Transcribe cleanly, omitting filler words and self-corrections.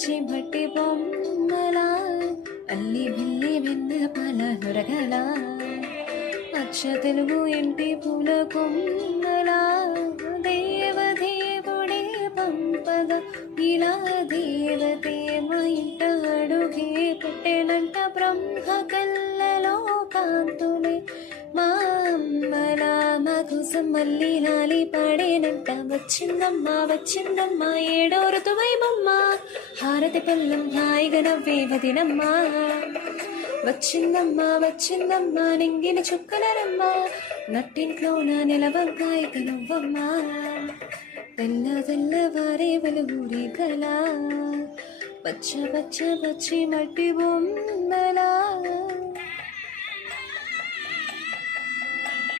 పచ్చి మట్టి బొమ్మలా అల్లి బిల్లి వెన్న పాల నొరగల అచ్చ తెలుగు ఇంటి పూల కొమ్మలా దేవదేవుడే పంపగా ఇలా దేవతే మా ఇంట అడుగే పెట్టెనంట బ్రహ్మ కళ్ళలో కాంతులే మా అమ్మలా మా కోసం మళ్ళీ నాలి పాడేనంట వచ్చిందమ్మా వచ్చిందమ్మా ఏడో ఋతువై బొమ్మ హారతి పల్లం హాయిగా నవ్వే వదినమ్మా వచ్చిందమ్మా వచ్చిందమ్మా నింగిన చుక్కలరమ్మ నట్టింట్లో నా నిలవంగాయక నువ్వమ్మా తెల్ల తెల్లవారే వెలుగురి కళ పచ్చ పచ్చ పచ్చి మట్టి బొమ్మలా